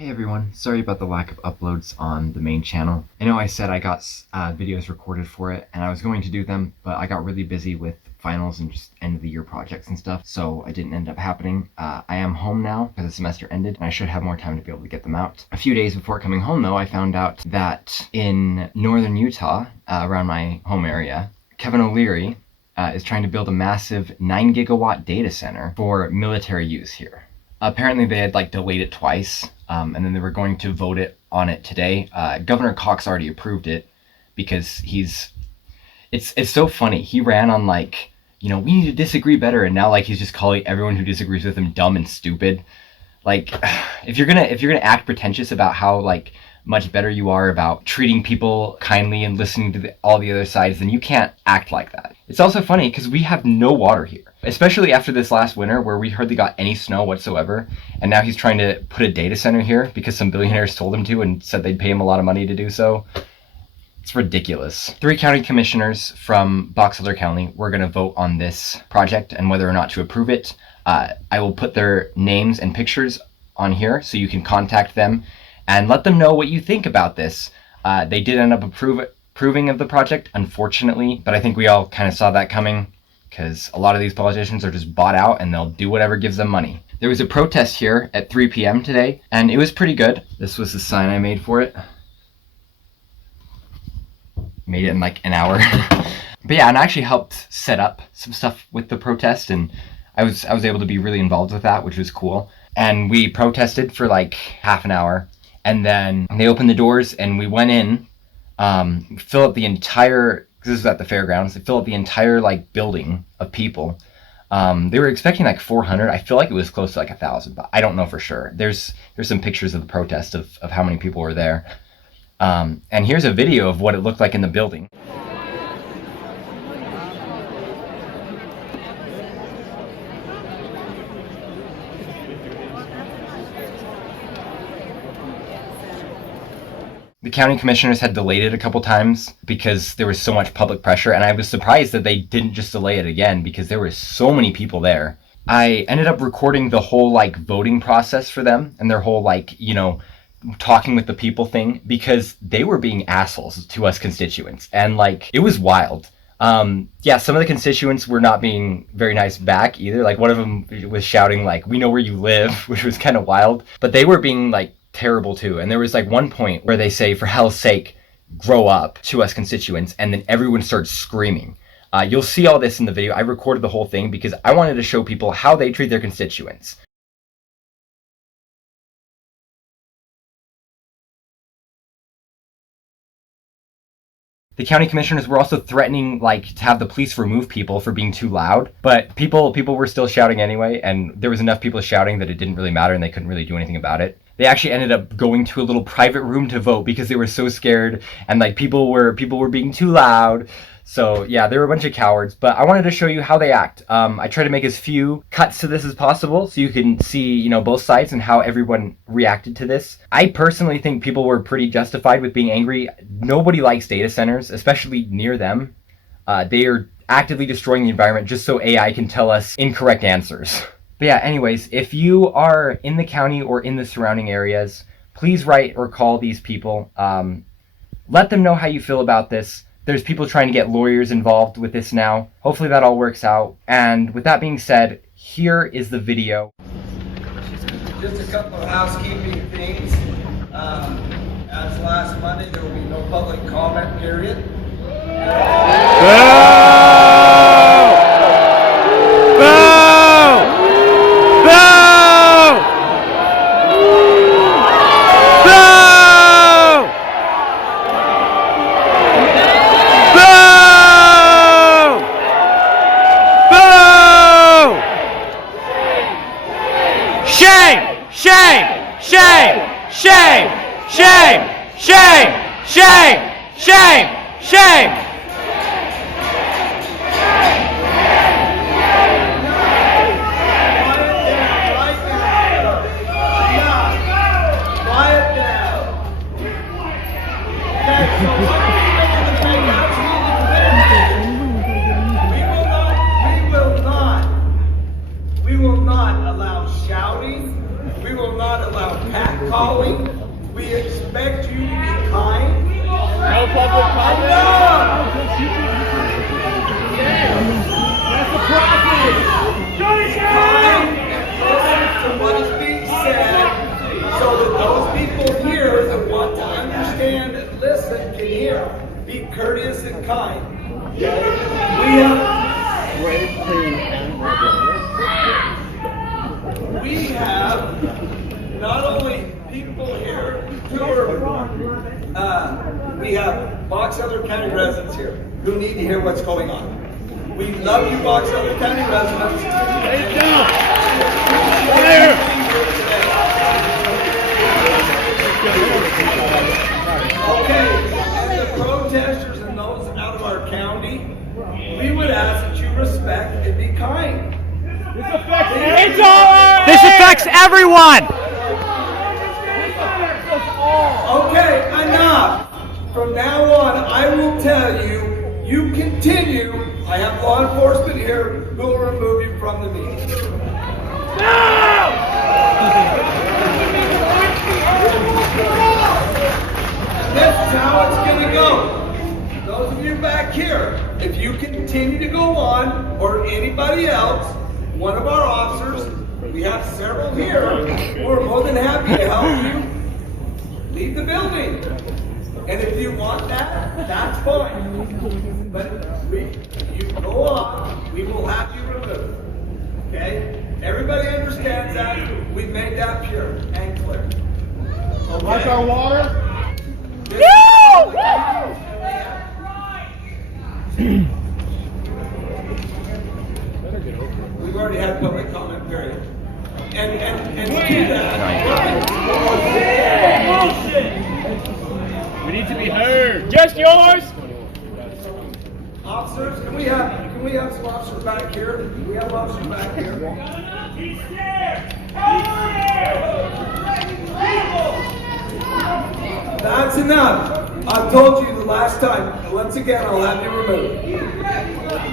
Hey everyone, sorry about the lack of uploads on the main channel. I know I said I got videos recorded for it and I was going to do them, but I got really busy with finals and just end of the year projects and stuff, so it didn't end up happening. I am home now because the semester ended and I should have more time to be able to get them out. A few days before coming home though, I found out that in northern Utah, around my home area, Kevin O'Leary is trying to build a massive 9 gigawatt data center for military use here. Apparently they had delayed it twice, and then they were going to vote on it today. Governor Cox already approved it because it's so funny. He ran on we need to disagree better, and now he's just calling everyone who disagrees with him dumb and stupid. If you're gonna act pretentious about how much better you are about treating people kindly and listening to all the other sides, then you can't act like that. It's also funny because we have no water here, especially after this last winter where we hardly got any snow whatsoever, and now he's trying to put a data center here because some billionaires told him to and said they'd pay him a lot of money to do so. It's ridiculous. 3 county commissioners from Box Elder County were going to vote on this project and whether or not to approve it. I will put their names and pictures on here so you can contact them and let them know what you think about this. They did end up approving of the project, unfortunately, but I think we all kind of saw that coming because a lot of these politicians are just bought out and they'll do whatever gives them money. There was a protest here at 3 p.m. today, and it was pretty good. This was the sign I made for it. Made it in an hour. But yeah, and I actually helped set up some stuff with the protest, and I was able to be really involved with that, which was cool. And we protested for half an hour, and then they opened the doors and we went in, fill up the entire, because this was at the fairgrounds, they fill up the entire building of people. They were expecting 400. I feel like it was close to 1,000, but I don't know for sure. There's some pictures of the protest of how many people were there. And here's a video of what it looked like in the building. The county commissioners had delayed it a couple times because there was so much public pressure, and I was surprised that they didn't just delay it again because there were so many people there. I ended up recording the whole voting process for them and their whole talking with the people thing because they were being assholes to us constituents, and it was wild. Yeah, some of the constituents were not being very nice back either. One of them was shouting we know where you live, which was kind of wild, but they were being terrible too. And there was one point where they say, for hell's sake, grow up, to us constituents, and then everyone starts screaming. You'll see all this in the video. I recorded the whole thing because I wanted to show people how they treat their constituents. The county commissioners were also threatening to have the police remove people for being too loud, but people were still shouting anyway, and there was enough people shouting that it didn't really matter and they couldn't really do anything about it. They actually ended up going to a little private room to vote because they were so scared, and people were being too loud. So yeah, they were a bunch of cowards, but I wanted to show you how they act. I try to make as few cuts to this as possible so you can see, both sides and how everyone reacted to this. I personally think people were pretty justified with being angry. Nobody likes data centers, especially near them. They are actively destroying the environment just so AI can tell us incorrect answers. But yeah, anyways, if you are in the county or in the surrounding areas, please write or call these people. Let them know how you feel about this. There's people trying to get lawyers involved with this now. Hopefully that all works out. And with that being said, here is the video. Just a couple of housekeeping things. As last Monday, there will be no public comment period. Shame! We will not allow shouting. We will not allow catcalling. following. We expect you to be kind. No public comment. That's the process. Kind and listen to what is being said so that those people here that want to understand and listen can hear. Be courteous and kind. We have not only people here who are, we have Box Elder County residents here who need to hear what's going on. We love you, Box Elder County residents. Okay, and the protesters and those out of our county, we would ask that you respect and be kind. This affects everyone. Okay, enough. From now on, I will tell you, you continue. I have law enforcement here who will remove you from the meeting. This is how it's going to go. Those of you back here, if you continue to go on, or anybody else, one of our officers, we have several here, we're more than happy to help you leave the building. And if you want that, that's fine. But you go on, we will have you removed. Okay? Everybody understands that. We've made that pure and clear. Okay? Like our water? We've already had public comment period. And to do that, We need to be heard. Just yours. officers, can we have some officers back here? We have officers back here. That's enough. I've told you the last time. Once again, I'll have you removed.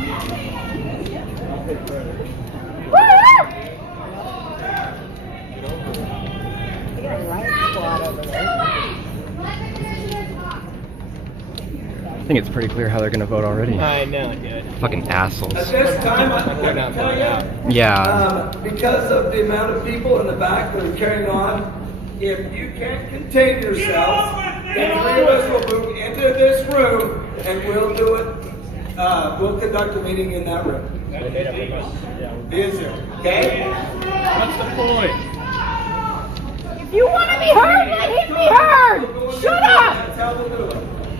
I think it's pretty clear how they're gonna vote already. I know, dude. Fucking assholes. At this time, I'm going to tell you, Yeah. because of the amount of people in the back that are carrying on, if you can't contain yourselves, then three of us will move into this room and we'll do it. We'll conduct a meeting in that room. Is there? Okay? What's the point? If you want to be heard, let him be heard. Shut up. That's how we'll do it.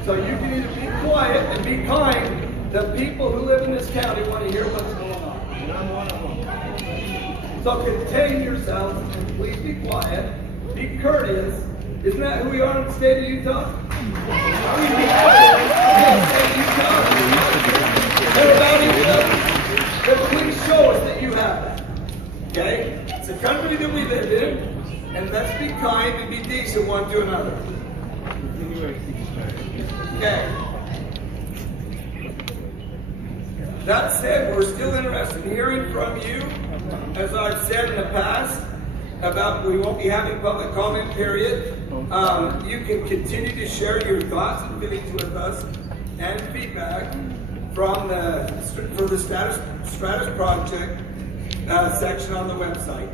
So you can either be quiet and be kind. The people who live in this county want to hear what's going on. And I'm one of them. So contain yourselves and please be quiet. Be courteous. Isn't that who we are in the state of Utah? Please be quiet. Everybody, but please show us that you have that. Okay? It's a country that we live in, and let's be kind and be decent one to another. Okay. That said, we're still interested in hearing from you. As I've said in the past, we won't be having public comment period. You can continue to share your thoughts and feelings with us and feedback for the Stratos Project section on the website.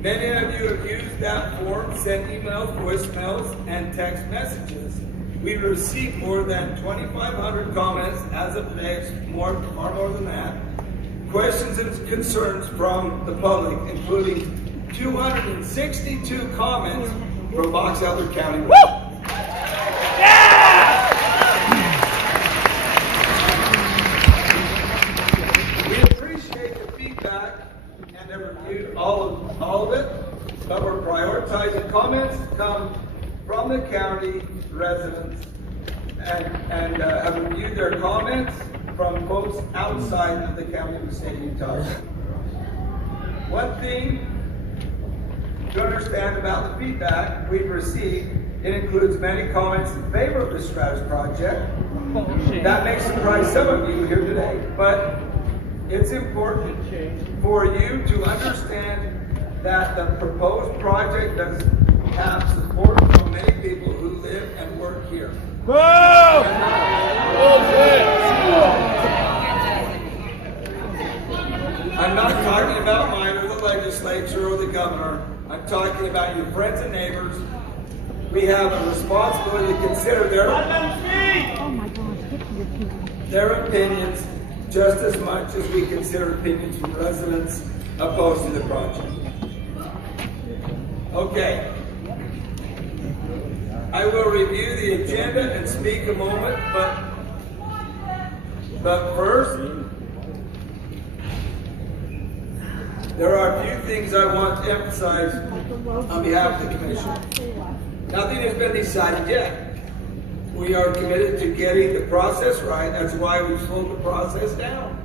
Many of you have used that form, sent emails, voicemails, and text messages. We received more than 2,500 comments as of today. It's far more than that. Questions and concerns from the public, including 262 comments from Box Elder County. Woo! Yeah! We appreciate the feedback and have reviewed all of it, but we're prioritizing comments to come from the county residents and have reviewed their comments from folks outside of the county of the state of Utah. One thing to understand about the feedback we've received, it includes many comments in favor of the Stratos Project. That may surprise some of you here today, but it's important for you to understand that the proposed project does have support from many people who live and work here. I'm not talking about mine or the legislature or the governor. I'm talking about your friends and neighbors. We have a responsibility to consider their opinions just as much as we consider opinions from residents opposed to the project. Okay. I will review the agenda and speak a moment, but first, there are a few things I want to emphasize on behalf of the Commission. Nothing has been decided yet. We are committed to getting the process right. That's why we slowed the process down.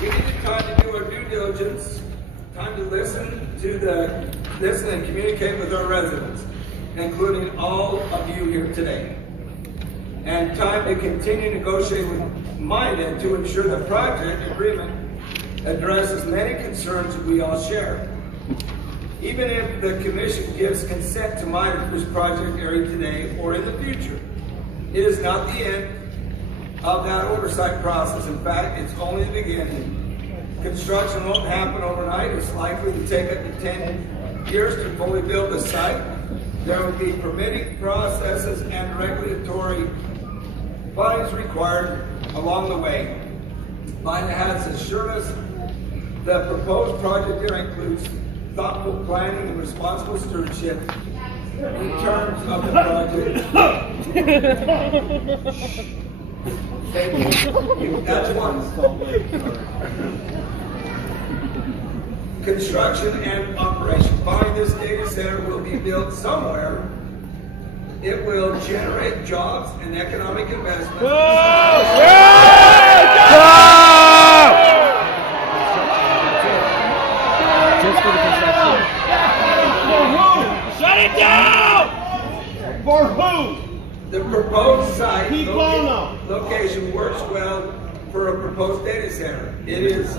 We needed time to do our due diligence, time to listen and communicate with our residents, including all of you here today, and time to continue negotiating with MINDA to ensure the project agreement addresses many concerns that we all share. Even if the Commission gives consent to MINDA for this project area today or in the future, it is not the end of that oversight process. In fact, it's only the beginning. Construction won't happen overnight. It's likely to take up to 10 years to fully build the site. There will be permitting processes and regulatory bodies required along the way. MINDA has assured us the proposed project area includes thoughtful planning and responsible stewardship in terms of the project. That's one. Construction and operation. Fine, this data center will be built somewhere. It will generate jobs and economic investment. Shut it down! For who? The proposed site location works well for a proposed data center. It is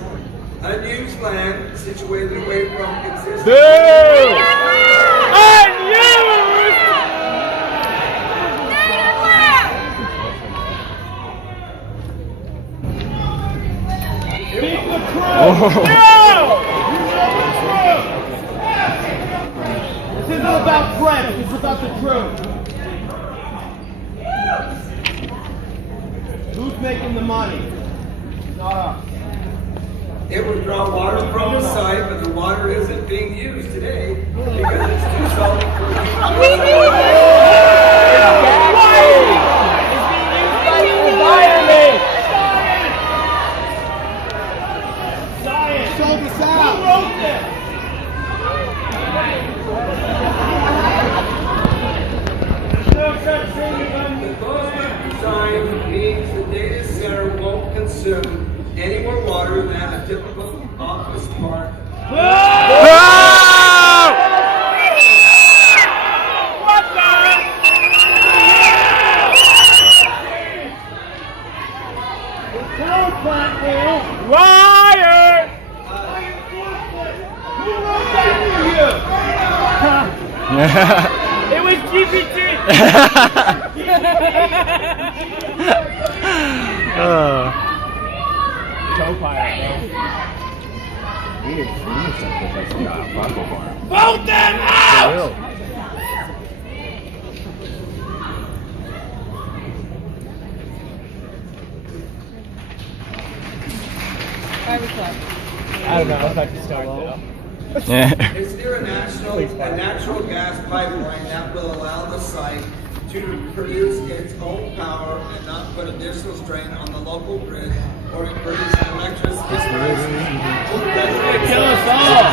unused land situated away from existing. This isn't about press, it's about the truth. Who's making the money? Not us. It would draw water from the site, but the water isn't being used today because it's too salty for the design means the data center won't consume any more water than a typical office park. What the? Liar! Who wrote that to you? It was GPT! Vote them out! 5 o'clock. I don't know, I was about to start though. Is there a natural gas pipeline that will allow the site to produce its own power and not put additional strain on the local grid or to produce electricity? Kill us all!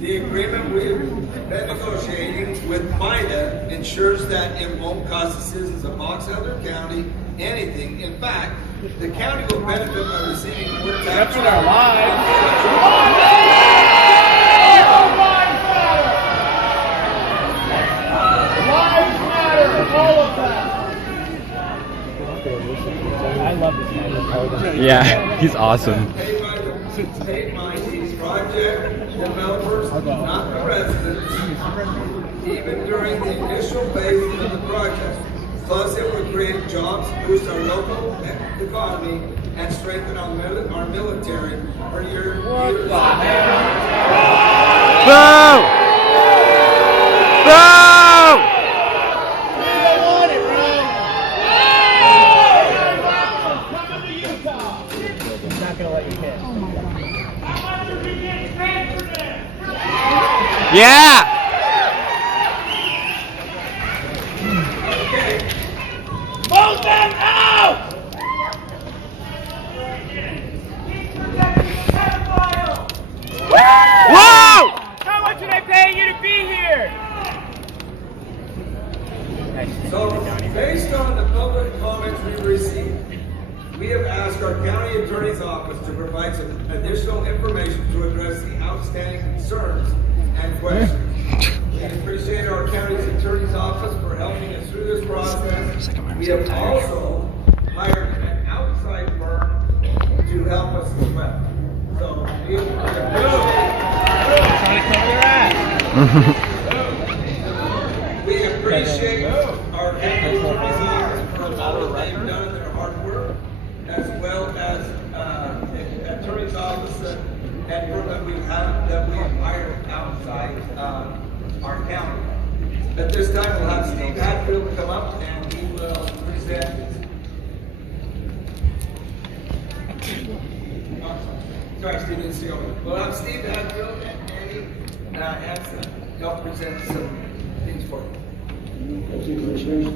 The agreement we've been negotiating with MINDA ensures that it won't cost the citizens of Box Elder County anything. In fact, the county will benefit by receiving more tax. That's our lives. I love this man. Yeah, he's awesome. Take mind these project developers, not the residents, even during the initial phases of the project. Plus, it would create jobs, boost our local economy, and strengthen our military for years. Boo! He's not gonna let you hit. Yeah! Vote them out! Whoa! How much are they paying you to be here? So, based on the public comments we received, we have asked our county attorney's office to provide some additional information to address the outstanding concerns and questions. We appreciate our county's attorney's office for helping us through this process. We have also hired an outside firm to help us as well. So we appreciate our county attorney's office for all that they've done in their hard work, as well as the attorney's office and firm that we have hired outside our county. At this time, we'll have Steve Hatfield come up and he will present. Sorry, Steve didn't see over. We'll have Steve Hatfield and Andy Hansen help present some things for you. Thank you, Commissioners.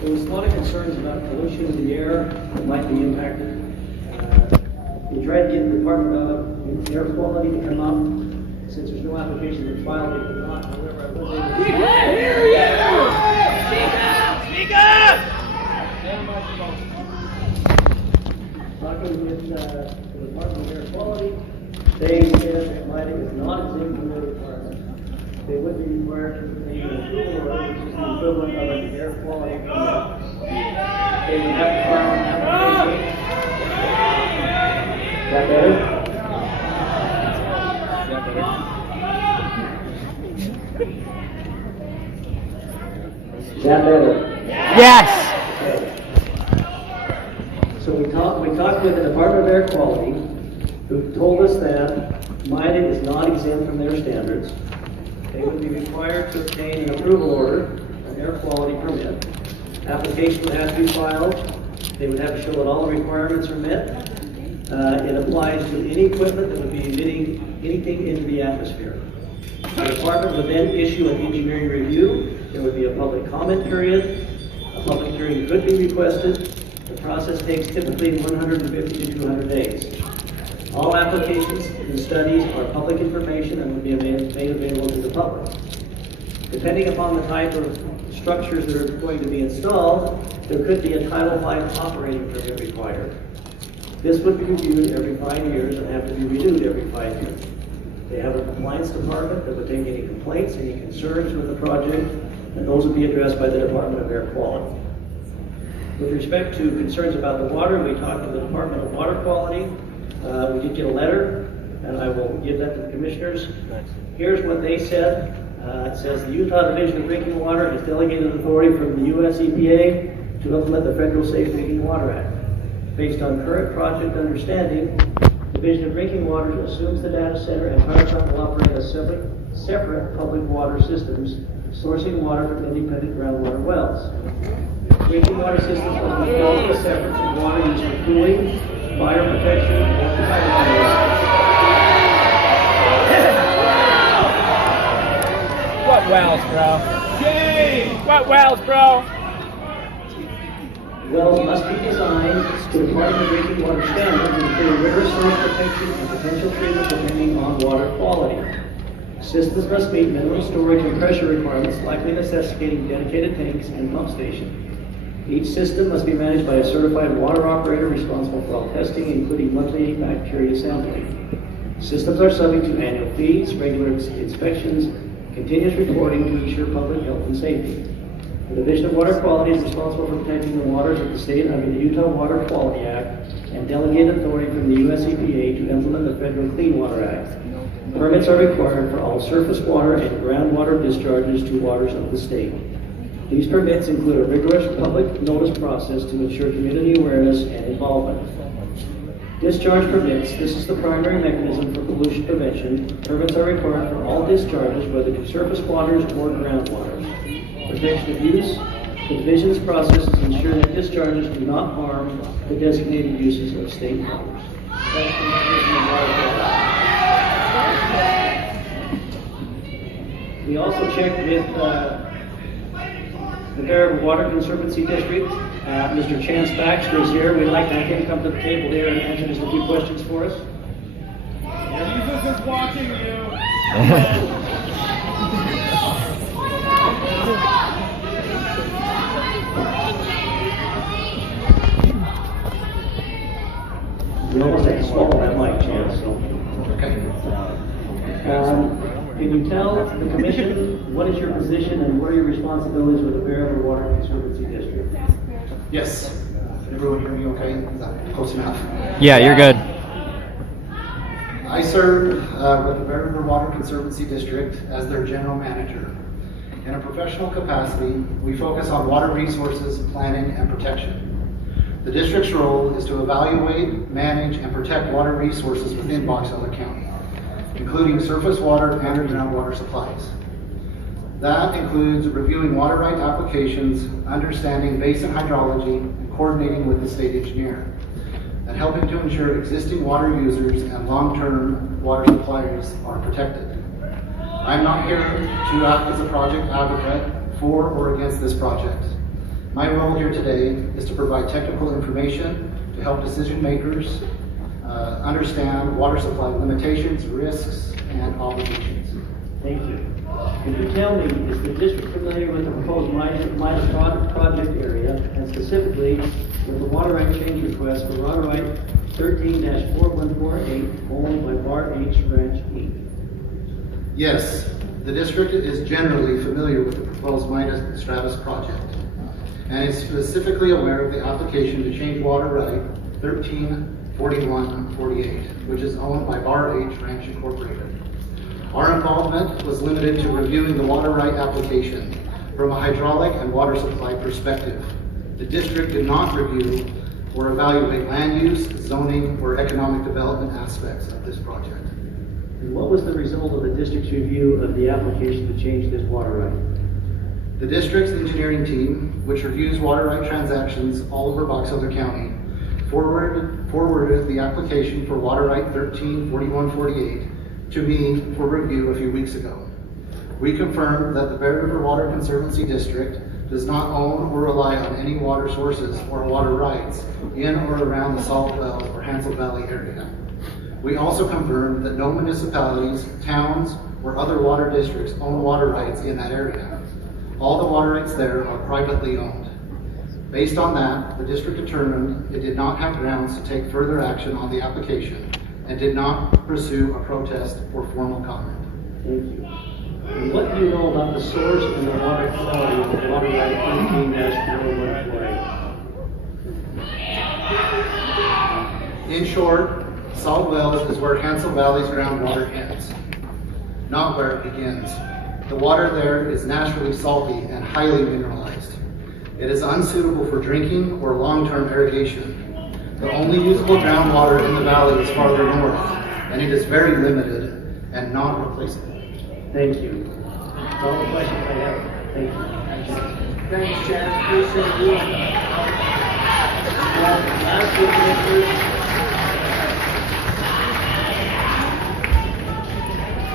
There was a lot of concerns about pollution in the air that might be impacted. We tried to get the Department of Air Quality to come up. Since there's no application that's filed, they could not. However, I was able to... Speak up! Talking with the Department of Air Quality, they said that mining is not exempt from their requirements. They would be required to obtain an approval order, which is the equivalent of an air quality permit. They would have to file an application. Is that better? Is that better? Yes! So we talked with the Department of Air Quality, who told us that mining is not exempt from their standards. They would be required to obtain an approval order, an air quality permit. Application would have to be filed. They would have to show that all the requirements are met. It applies to any equipment that would be emitting anything into the atmosphere. The department would then issue an engineering review. There would be a public comment period. A public hearing could be requested. The process takes typically 150 to 200 days. All applications and studies are public information and will be made available to the public. Depending upon the type of structures that are going to be installed, there could be a Title V operating permit required. This would be reviewed every 5 years and have to be renewed every 5 years. They have a compliance department that would take any complaints, any concerns with the project, and those would be addressed by the Department of Air Quality. With respect to concerns about the water, we talked to the Department of Water Quality. We did get a letter, and I will give that to the commissioners. Here's what they said. It says the Utah Division of Drinking Water has delegated authority from the U.S. EPA to implement the Federal Safe Drinking Water Act. Based on current project understanding, the Division of Drinking Water assumes the data center and power plant will operate as separate public water systems, sourcing water from independent groundwater wells. Drinking water systems will be built separate from water used for cooling, fire protection, and What wells, bro? What wells, bro? wells must be designed to Department of Drinking Water standards, including river source protection and potential treatment depending on water quality. Systems must meet minimum storage and pressure requirements, likely necessitating dedicated tanks and pump station. Each system must be managed by a certified water operator responsible for all testing, including monthly bacteria sampling. Systems are subject to annual fees, regular inspections, continuous reporting to ensure public health and safety. The Division of Water Quality is responsible for protecting the waters of the state under the Utah Water Quality Act and delegated authority from the U.S. EPA to implement the Federal Clean Water Act. Permits are required for all surface water and groundwater discharges to waters of the state. These permits include a rigorous public notice process to ensure community awareness and involvement. Discharge permits. This is the primary mechanism for pollution prevention. Permits are required for all discharges, whether to surface waters or groundwaters. Protection of use. The division's process is ensure that discharges do not harm the designated uses of state waters. That's the Division of Water Quality. We also checked with the Variable Water Conservancy District. Mr. Chance Baxter is here. We'd like to have him come to the table here and answer just a few questions for us. Jesus is watching you. You almost have to swallow that mic, Chance. So. Can you tell the commission what is your position and what are your responsibilities with the Variable Water Conservancy District? Yes. Can everyone hear me okay? Is that close enough? Yeah, you're good. I serve with the Variable Water Conservancy District as their general manager. In a professional capacity, we focus on water resources, planning, and protection. The district's role is to evaluate, manage, and protect water resources within Box Elder County, including surface water and groundwater supplies. That includes reviewing water right applications, understanding basin hydrology, and coordinating with the state engineer, and helping to ensure existing water users and long-term water suppliers are protected. I'm not here to act as a project advocate for or against this project. My role here today is to provide technical information to help decision makers understand water supply limitations, risks, and obligations. Thank you. Can you tell me, is the district familiar with the proposed Midas project area, and specifically with the water right change request for water right 13-4148 owned by Bar H Ranch Inc.? Yes, the district is generally familiar with the proposed Midas Stratos Project, and is specifically aware of the application to change water right 13-4148, which is owned by Bar H Ranch Incorporated. Our involvement was limited to reviewing the water right application from a hydraulic and water supply perspective. The district did not review or evaluate land use, zoning, or economic development aspects of this project. And what was the result of the district's review of the application to change this water right? The district's engineering team, which reviews water right transactions all over Box Elder County, forwarded the application for water right 13-4148 to me for review a few weeks ago. We confirmed that the Bear River Water Conservancy District does not own or rely on any water sources or water rights in or around the Salt Well or Hansel Valley area. We also confirmed that no municipalities, towns, or other water districts own water rights in that area. All the water rights there are privately owned. Based on that, the district determined it did not have grounds to take further action on the application and did not pursue a protest or formal comment. Thank you. And what do you know about the source and the water quality of the water right 13-4148? In short, Salt Wells is where Hansel Valley's groundwater ends, not where it begins. The water there is naturally salty and highly mineralized. It is unsuitable for drinking or long-term irrigation. The only usable groundwater in the valley is farther north, and it is very limited and not replaceable. Thank you. That's all the questions I have. Thank you. Thanks, Chance. Appreciate you.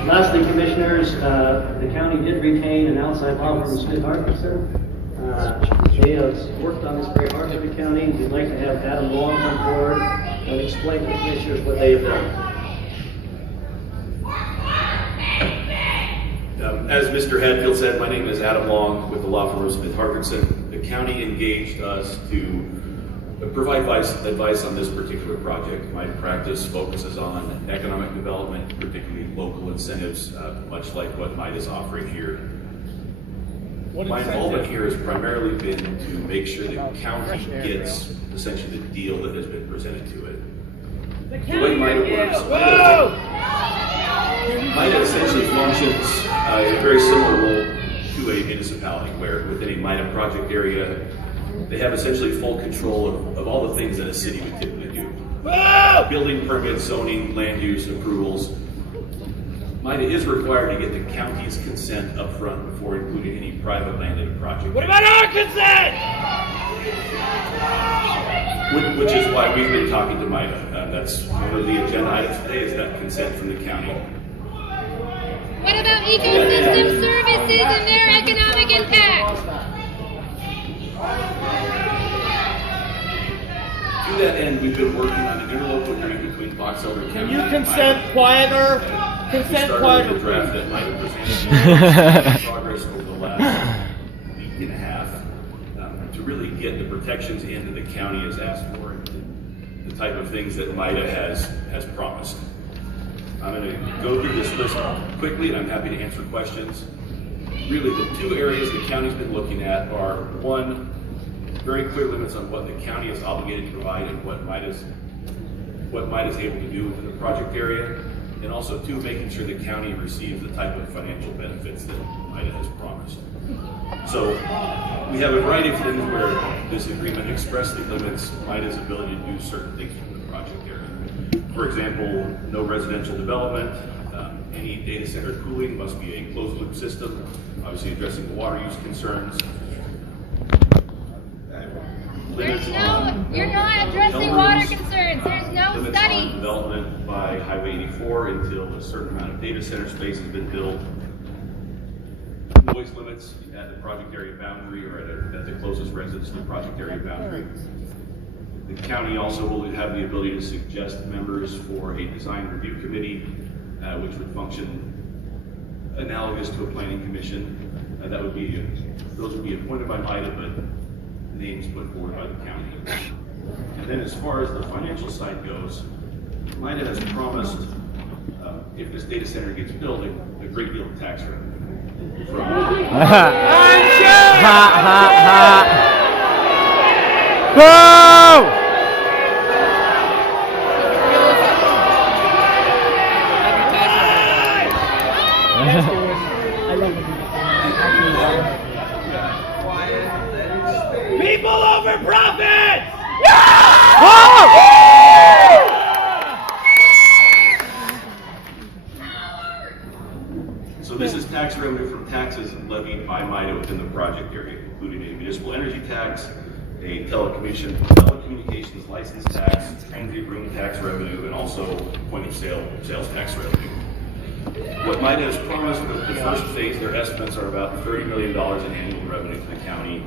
Lastly, Commissioners, the county did retain an outside law firm, Smith Harkinson. They have worked on this very hard for the county. We'd like to have Adam Long on board and explain to the Commissioners what they have done. As Mr. Hadfield said, my name is Adam Long with the law firm of Smith Harkinson. The county engaged us to provide advice on this particular project. My practice focuses on economic development, particularly local incentives, much like what Mite is offering here. My involvement here has primarily been to make sure the county gets essentially the deal that has been presented to it. The way MIDA works, MIDA essentially functions in a very similar role to a municipality, where within a MIDA project area, they have essentially full control of all the things that a city would typically do. Building permits, zoning, land use, approvals. MIDA is required to get the county's consent up front before including any private land in a project. What about our consent? Which is why we've been talking to MIDA. That's one of the agenda items today, is that consent from the county. What about ecosystem services and their economic impact? To that end, we've been working on an interlocal agreement between Box Elder County. Can you and consent MIDA. quieter? We Consent started quieter. with a draft that MIDA presented progress over the last week and a half to really get the protections in that the county has asked for, and the type of things that MIDA has promised. I'm going to go through this list quickly, and I'm happy to answer questions. Really, the two areas the county's been looking at are, one, very clear limits on what the county is obligated to provide and what MIDA's able to do within the project area, and also, two, making sure the county receives the type of financial benefits that MIDA has promised. So we have a variety of things where this agreement expressly limits MIDA's ability to do certain things within the project area. For example, no residential development, any data center cooling must be a closed loop system, obviously addressing the water use concerns. You're not addressing water concerns. There's no Limits on study. development by Highway 84 until a certain amount of data center space has been built. Noise limits at the project area boundary or at the closest residence to the project area boundary. The county also will have the ability to suggest members for a design review committee, which would function analogous to a planning commission. Those would be appointed by MIDA, but names put forward by the county. And then as far as the financial side goes, MIDA has promised, if this data center gets built, a great deal of tax revenue. People over profits! So this is tax revenue from taxes levied by MIDA within the project area, including a municipal energy tax, a telecommunications license tax, transient room tax revenue, and also point of sales tax revenue. What MIDA has promised with the first phase, their estimates are about $30 million in annual revenue to the county.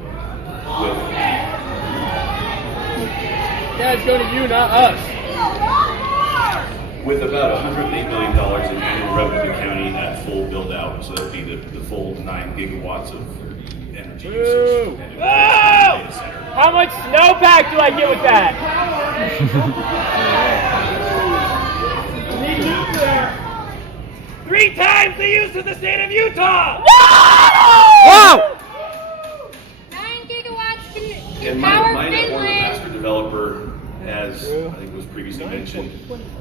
Yeah, it's going to you, not us. With about $108 million in annual revenue to the county at full build out, so that would be the full 9 gigawatts of energy usage. And data center. How much snowpack do I get with that? Need nuclear. 3 times the use of the state of Utah! Whoa! 9 gigawatts can And power MIDA, or the Finland. master developer, as I think was previously mentioned,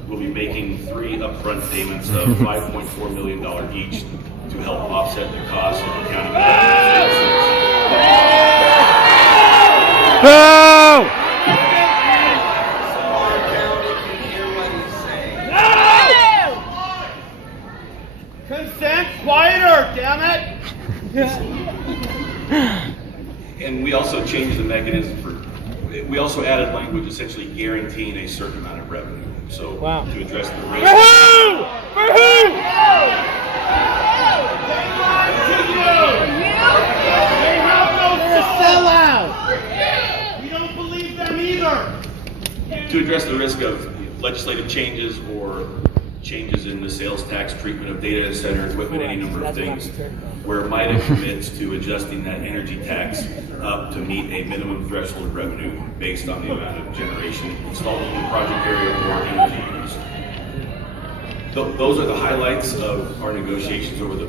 will be making 3 upfront payments of $5.4 million each to help offset the cost of the county. Consent quieter, damn it! And we also changed the mechanism we also added language essentially guaranteeing a certain amount of revenue. So to address the risk. For who? For who? They have no sellout. We don't believe them either. To address the risk of legislative changes or changes in the sales tax treatment of data center equipment, any number of things, where MIDA commits to adjusting that energy tax up to meet a minimum threshold of revenue based on the amount of generation installed in the project area or energy used. Those are the highlights of our negotiations over the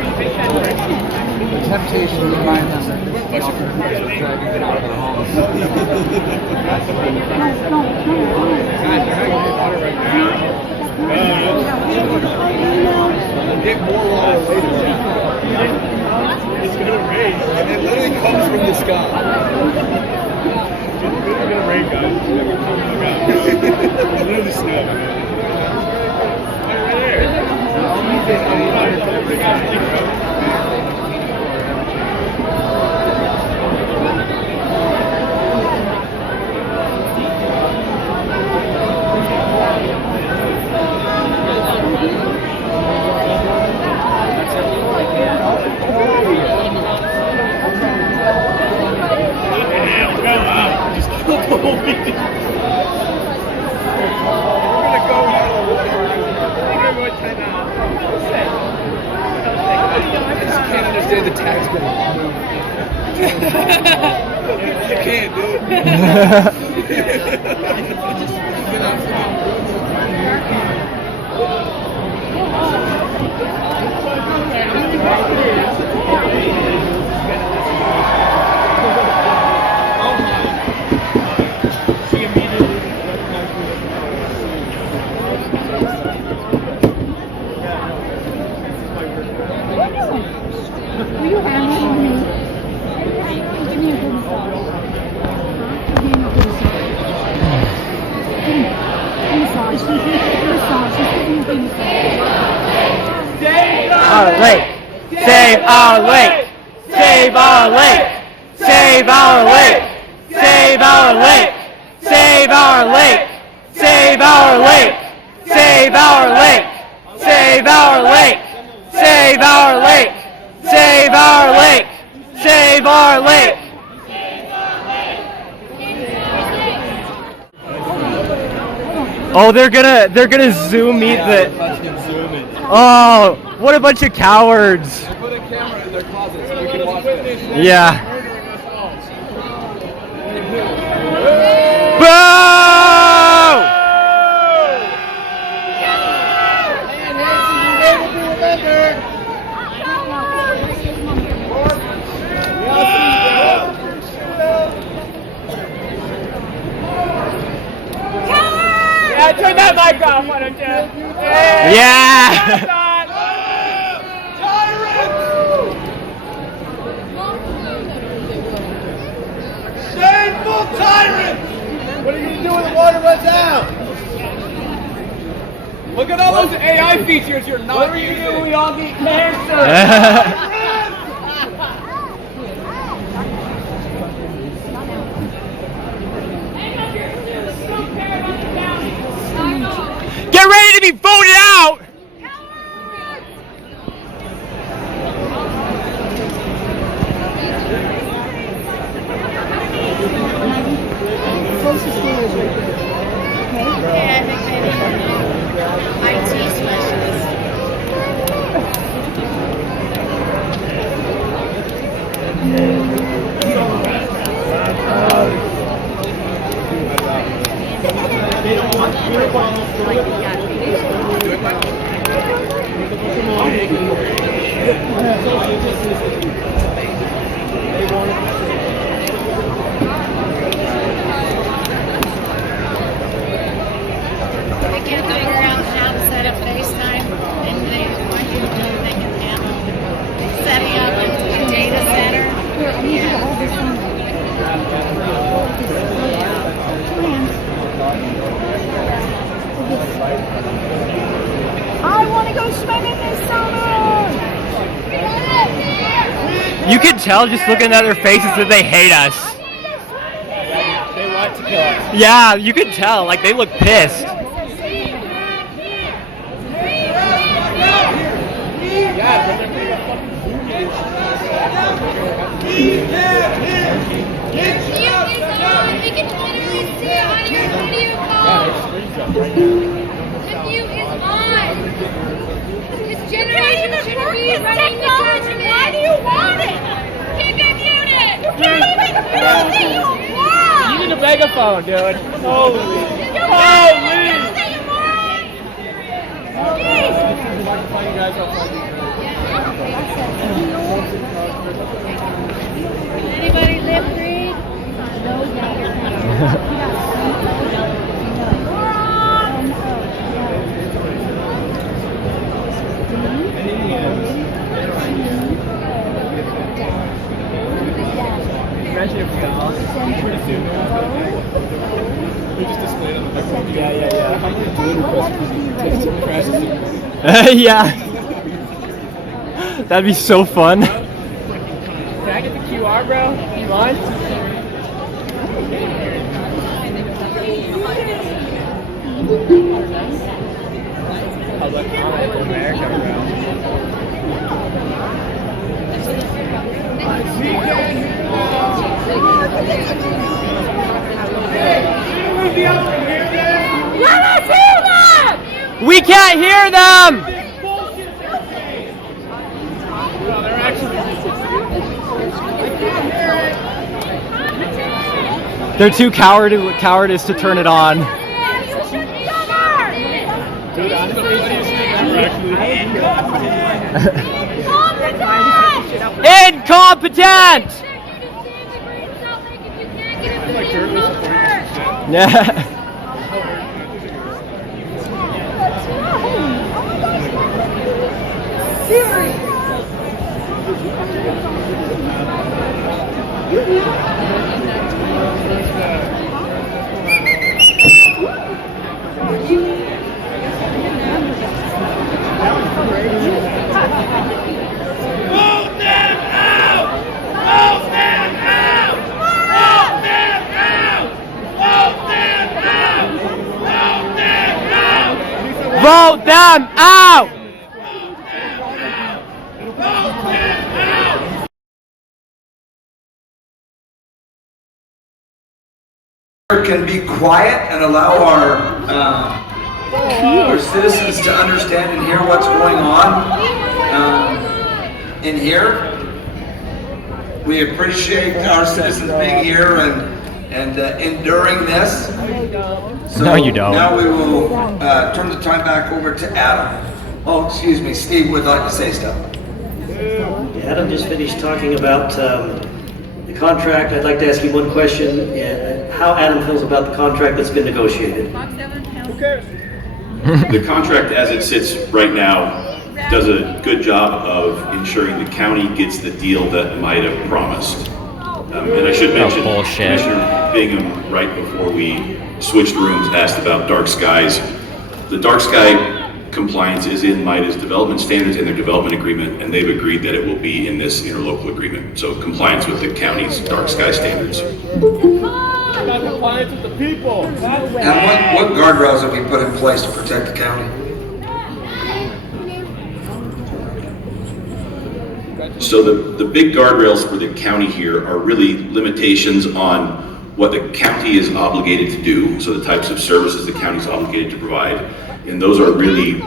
temptation to remind them that this is the ultimate way to drag you out of their homes. That's the way you guys, you're not getting water right now. Get more water later. It's gonna rain. It literally comes from the sky. It's gonna rain, guys. It's literally snow. Right there. Just kill the whole thing. We're gonna go out of the water. We're gonna go check out. I just can't understand the tax bill. I can't, Our lake! Save our lake! Save our lake! Save our lake! Save our lake! Save our lake! Save our lake! Save our lake! Save our lake! Save our lake! Save our lake! Save our lake! Oh, they're gonna zoom meet the. Oh, what a bunch of cowards! put a camera in their closet so we can watch this. Yeah. Yeah, turn that mic off, why don't you? Yeah. Shameful tyrants! What are you gonna do when the water runs out? Look at all those AI features you're not What are you doing? We all get cancer! Get ready to be voted out! IT specialist. I can't figure out how to set up FaceTime, and they want you to do they can handle setting up a data center. I want to go swimming this summer. You can tell just looking at their faces that they hate us. They want to kill us. Yeah, you can tell. Like, they look pissed. We can literally see it on your video call. The view is on. This generation should be running the judgment. Why do you want it? Keep it muted. You can't even use it. You moron. You need a megaphone, dude. Holy. You moron. Jeez. Anybody lip read? Imagine if we all we just displayed on the back. Yeah. How many doing requests? Yeah. That'd be so fun. Can I get the QR, bro? You want? Public comment in America, bro. Let us hear them! We can't hear them! They're too cowardice to turn it on. Dude, honestly, Incompetent! Yeah. Vote them out! Can be quiet and allow our citizens to understand and hear what's going on in here. We appreciate our citizens being here and enduring this. So No, you don't. Now we will turn the time back over to Adam. Oh, excuse me, Steve would like to say stuff. Adam just finished talking about the contract. I'd like to ask you one question. How Adam feels about the contract that's been negotiated. The contract as it sits right now does a good job of ensuring the county gets the deal that might have promised. And I should mention, bullshit. Commissioner Bingham, right before we switched rooms, asked about dark skies. The dark sky compliance is in MIDA's development standards in their development agreement, and they've agreed that it will be in this interlocal agreement. So compliance with the county's dark sky standards. About compliance with the people. And what guardrails have we put in place to protect the county? So the big guardrails for the county here are really limitations on what the county is obligated to do, so the types of services the county is obligated to provide. And those are really,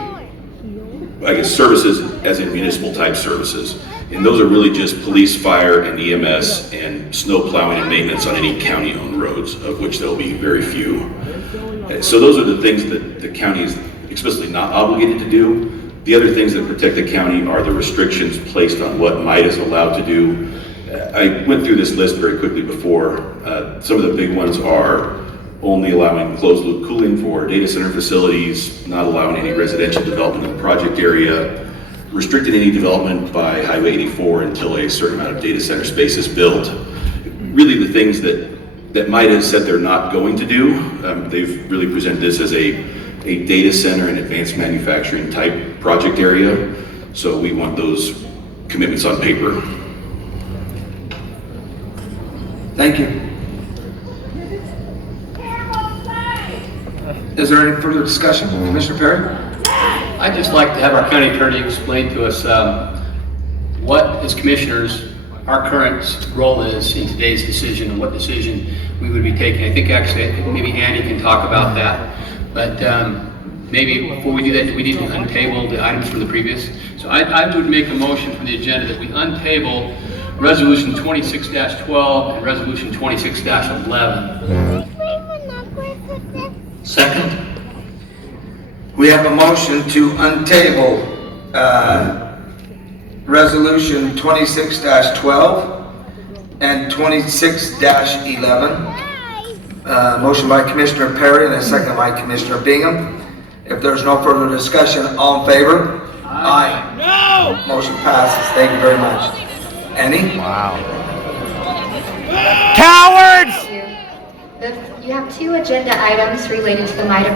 I guess, services as in municipal type services. And those are really just police, fire, and EMS, and snow plowing and maintenance on any county-owned roads, of which there will be very few. So those are the things that the county is explicitly not obligated to do. The other things that protect the county are the restrictions placed on what MIDA is allowed to do. I went through this list very quickly before. Some of the big ones are only allowing closed-loop cooling for data center facilities, not allowing any residential development in the project area, restricting any development by Highway 84 until a certain amount of data center space is built. Really the things that MIDA said they're not going to do. They've really presented this as a data center and advanced manufacturing type project area. So we want those commitments on paper. Thank you. Is there any further discussion? Commissioner Perry? I'd just like to have our county attorney explain to us what, as commissioners, our current role is in today's decision and what decision we would be taking. I think actually maybe Andy can talk about that. But maybe before we do that, we need to untable the items from the previous. So I would make a motion for the agenda that we untable Resolution 26-12 and Resolution 26-11. Second. We have a motion to untable Resolution 26-12 and 26-11. Motion by Commissioner Perry and a second by Commissioner Bingham. If there's no further discussion, all in favor? Aye. No! Motion passes. Thank you very much. Annie? Wow. Cowards! You have two agenda items related to the MIDA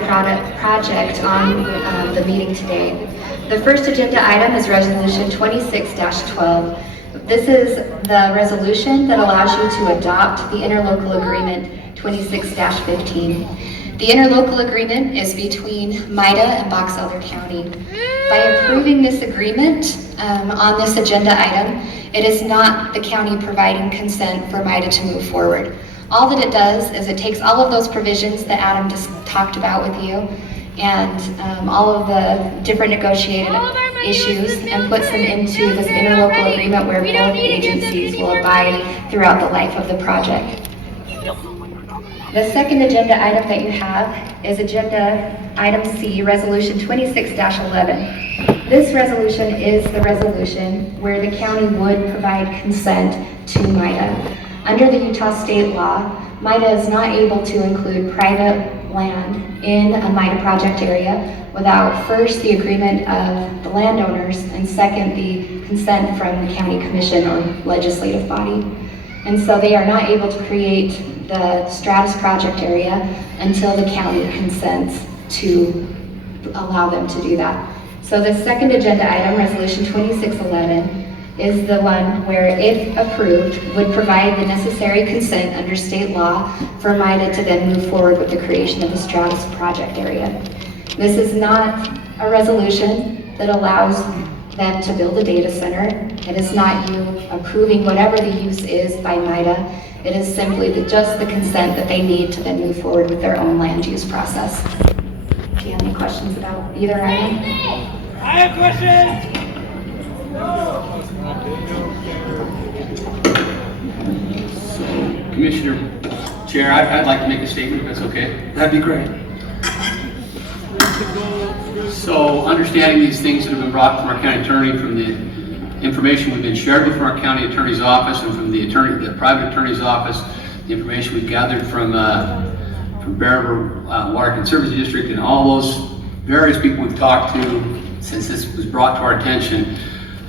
project on the meeting today. The first agenda item is Resolution 26-12. This is the resolution that allows you to adopt the interlocal agreement 26-15. The interlocal agreement is between MIDA and Box Elder County. By approving this agreement on this agenda item, it is not the county providing consent for MIDA to move forward. All that it does is it takes all of those provisions that Adam just talked about with you and all of the different negotiated issues and puts them into this interlocal agreement where both agencies will abide throughout the life of the project. The second agenda item that you have is agenda item C, resolution 26-11. This resolution is the resolution where the county would provide consent to MIDA. Under the Utah state law, MIDA is not able to include private land in a MIDA project area without first the agreement of the landowners and second the consent from the county commission or legislative body. And so they are not able to create the Stratos Project area until the county consents to allow them to do that. So the second agenda item, resolution 2611, is the one where, if approved, would provide the necessary consent under state law for MIDA to then move forward with the creation of the Stratos Project area. This is not a resolution that allows them to build a data center. It is not you approving whatever the use is by MIDA. It is simply just the consent that they need to then move forward with their own land use process. Do you have any questions about either item? I have questions! Commissioner Chair, I'd like to make a statement, if that's okay. That'd be great. So, understanding these things that have been brought from our county attorney, from the information we've been shared with our county attorney's office and from the private attorney's office, the information we've gathered from Bear River Water Conservancy District and all those various people we've talked to since this was brought to our attention,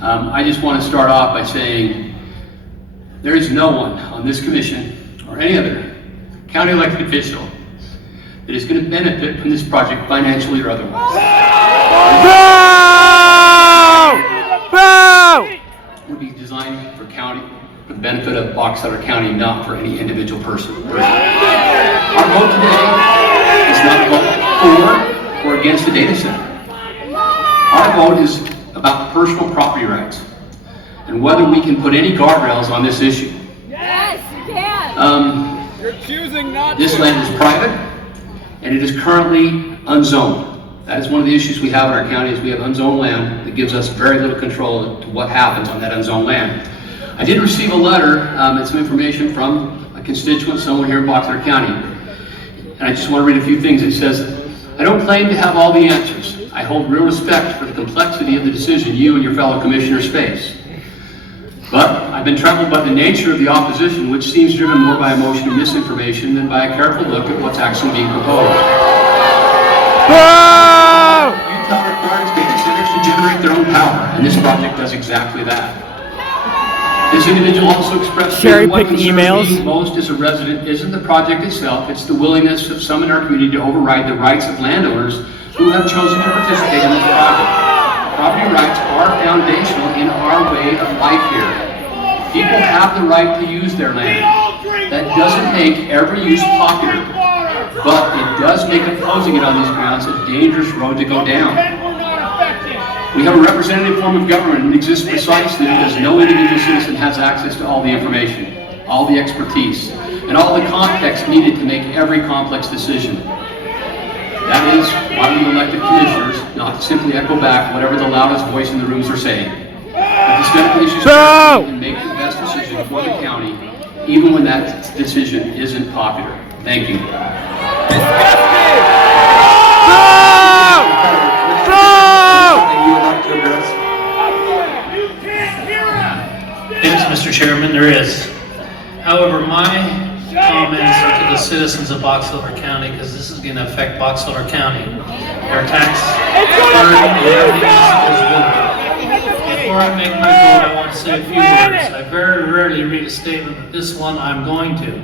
I just want to start off by saying there is no one on this commission or any other county elected official that is going to benefit from this project financially or otherwise. Boo! It would be designed for the benefit of Box Elder County, not for any individual person. Our vote today is not a vote for or against the data center. Our vote is about personal property rights and whether we can put any guardrails on this issue. Yes, you can. You're choosing not This to. land is private and it is currently unzoned. That is one of the issues we have in our county, is we have unzoned land that gives us very little control to what happens on that unzoned land. I did receive a letter and some information from a constituent, someone here in Box Elder County. And I just want to read a few things. It says, I don't claim to have all the answers. I hold real respect for the complexity of the decision you and your fellow commissioners face. But I've been troubled by the nature of the opposition, which seems driven more by emotion and misinformation than by a careful look at what's actually being proposed. Utah requires data centers to generate their own power, and this project does exactly that. This individual also expressed what concerns me most as a resident isn't the project itself, it's the willingness of some in our community to override the rights of landowners who have chosen to participate in this project. Property rights are foundational in our way of life here. People have the right to use their land. That doesn't make every use popular, but it does make opposing it on these grounds a dangerous road to go down. We have a representative form of government that exists precisely because no individual citizen has access to all the information, all the expertise, and all the context needed to make every complex decision. That is why we elected commissioners, not to simply echo back whatever the loudest voice in the rooms are saying, but to study issues and make the best decision for the county, even when that decision isn't popular. Thank you. Mr. Chairman, there is. However, my comments are to the citizens of Box Elder County, because this is going to affect Box Elder County. Their tax burden and everything else goes with it. Before I make my vote, I want to say a few words. I very rarely read a statement, but this one I'm going to.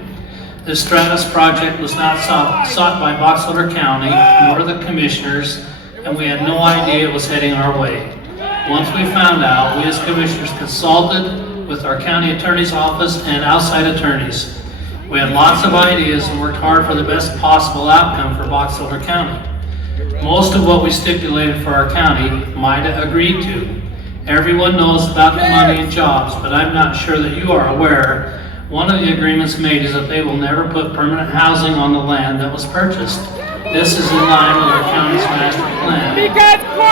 The Stratos Project was not sought by Box Elder County, nor the commissioners, and we had no idea it was heading our way. Once we found out, we as commissioners consulted with our county attorney's office and outside attorneys. We had lots of ideas and worked hard for the best possible outcome for Box Elder County. Most of what we stipulated for our county MIDA agreed to. Everyone knows about the money and jobs, but I'm not sure that you are aware. One of the agreements made is that they will never put permanent housing on the land that was purchased. This is in line with our county's master plan. They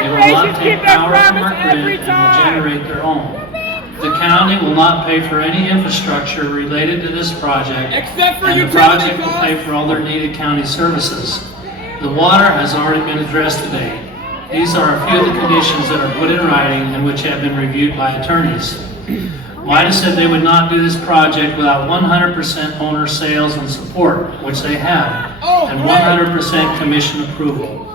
will not take power from our grid and will generate their own. The county will not pay for any infrastructure related to this project, and the project will pay for all their needed county services. The water has already been addressed today. These are a few of the conditions that are put in writing and which have been reviewed by attorneys. MIDA said they would not do this project without 100% owner sales and support, which they have, and 100% commission approval.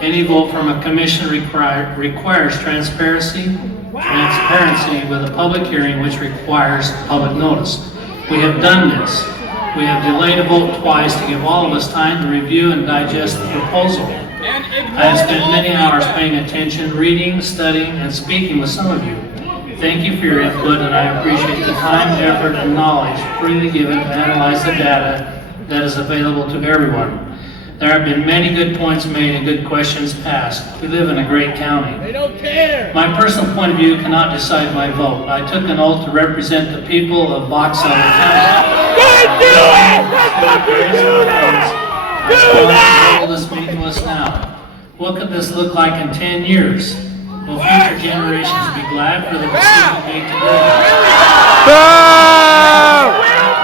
Any vote from a commission requires transparency with a public hearing, which requires public notice. We have done this. We have delayed a vote twice to give all of us time to review and digest the proposal. I have spent many hours paying attention, reading, studying, and speaking with some of you. Thank you for your input, and I appreciate the time, effort, and knowledge freely given to analyze the data that is available to everyone. There have been many good points made and good questions asked. We live in a great county. They don't care. My personal point of view cannot decide my vote. I took an oath to represent the people of Box Elder County. Do it! Let's fucking do that! Do that! This meeting to us now. What could this look like in 10 years? Will future generations be glad for the decision made today?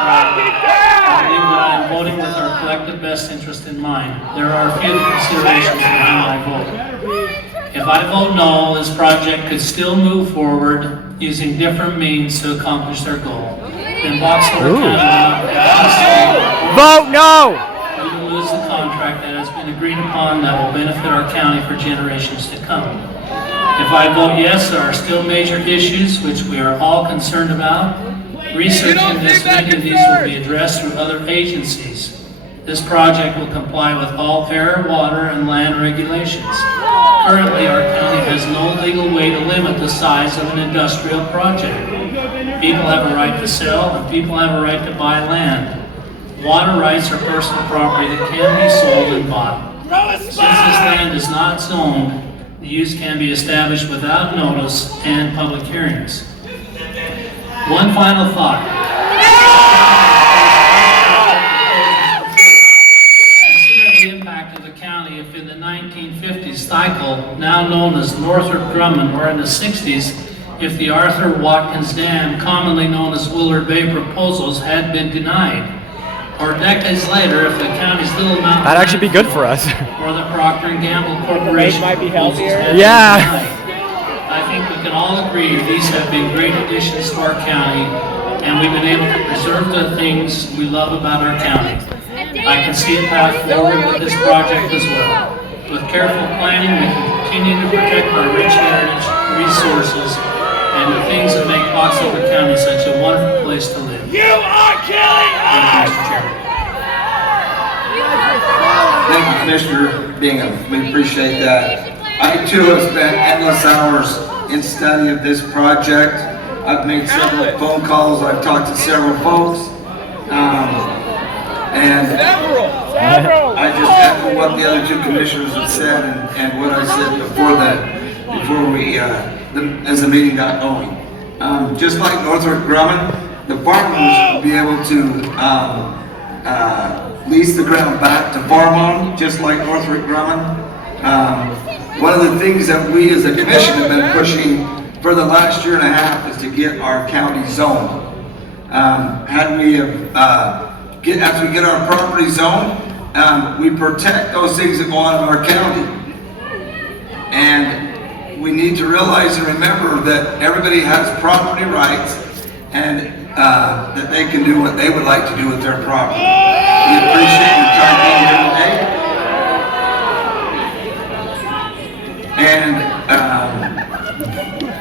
I believe that I am voting with our collective best interest in mind. There are a few considerations behind my vote. If I vote no, this project could still move forward using different means to accomplish their goal. Then Box Elder County will vote no! We will lose the contract that has been agreed upon that will benefit our county for generations to come. If I vote yes, there are still major issues which we are all concerned about. Research into many of these will be addressed through other agencies. This project will comply with all air, water, and land regulations. Currently, our county has no legal way to limit the size of an industrial project. People have a right to sell, and people have a right to buy land. Water rights are personal property that can be sold and bought. Since this land is not zoned, the use can be established without notice and public hearings. One final thought. Consider the impact of the county if in the 1950s cycle, now known as Northrop Grumman, or in the 60s, if the Arthur Watkins Dam, commonly known as Willard Bay proposals, had been denied. Or decades later, if the county's Little Mountain... That'd actually be good for us. Or the Procter & Gamble Corporation might be healthier. Yeah. I think we can all agree these have been great additions to our county, and we've been able to preserve the things we love about our county. I can see a path forward with this project as well. With careful planning, we can continue to protect our rich heritage, resources, and the things that make Box Elder County such a wonderful place to live. You are killing us! Mr. Chairman. Thank you, Commissioner Bingham. We appreciate that. I too have spent endless hours in study of this project. I've made several phone calls. I've talked to several folks. And I just echo what the other two commissioners have said and what I said before we, as the meeting got going. Just like Northrop Grumman, the farmers will be able to lease the ground back to farm on, just like Northrop Grumman. One of the things that we as a commission have been pushing for the last year and a half is to get our county zoned. As we get our property zoned, we protect those things that go on in our county. And we need to realize and remember that everybody has property rights, and that they can do what they would like to do with their property. We appreciate your time being here today. And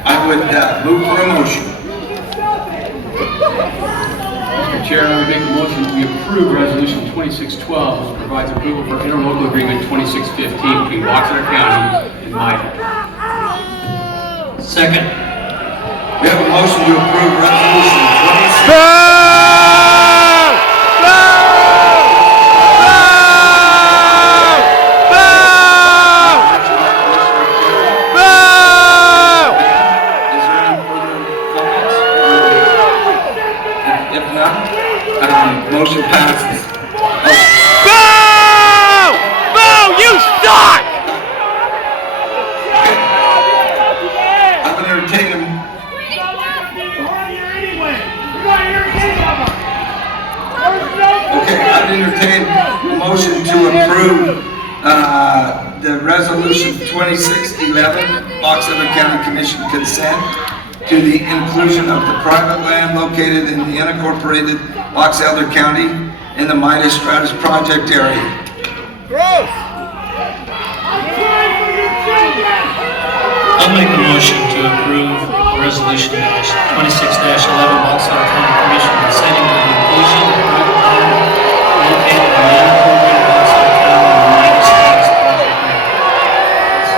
I would move for a motion. Mr. Chair, I would make a motion that we approve Resolution 2612, which provides approval for interlocal agreement 2615 between Boxer County and MIDA. Second. We have a motion to approve Resolution 26. Motion passes. Boo! Boo! You suck! I'm going to entertain him. Okay, I'd entertain a motion to approve the resolution 2611, Box Elder County Commission consent to the inclusion of the private land located in the unincorporated Box Elder County in the Stratos Project area. Gross! I'll make a motion to approve Resolution 26-11, Box Elder County Commission consenting to the inclusion of private land located in the unincorporated Box Elder County in the Stratos Project.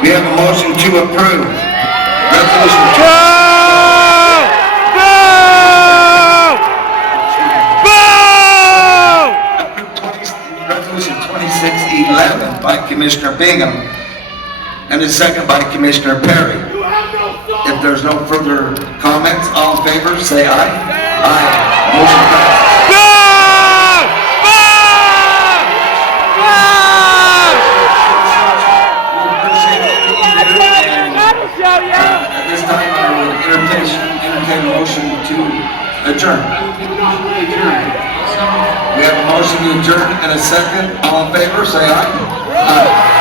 We have a motion to approve resolution. Resolution 2611 by Commissioner Bingham and a second by Commissioner Perry. If there's no further comments, all in favor, say aye. Aye. Motion passes. At this time, I would entertain a motion to adjourn. We have a motion to adjourn and a second. All in favor, say aye. Aye.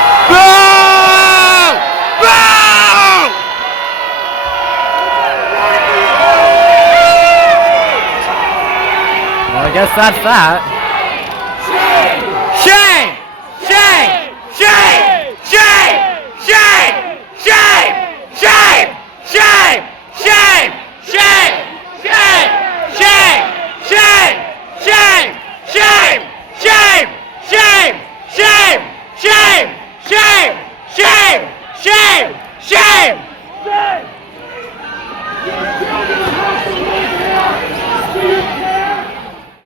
Well, I guess that's that. Shame!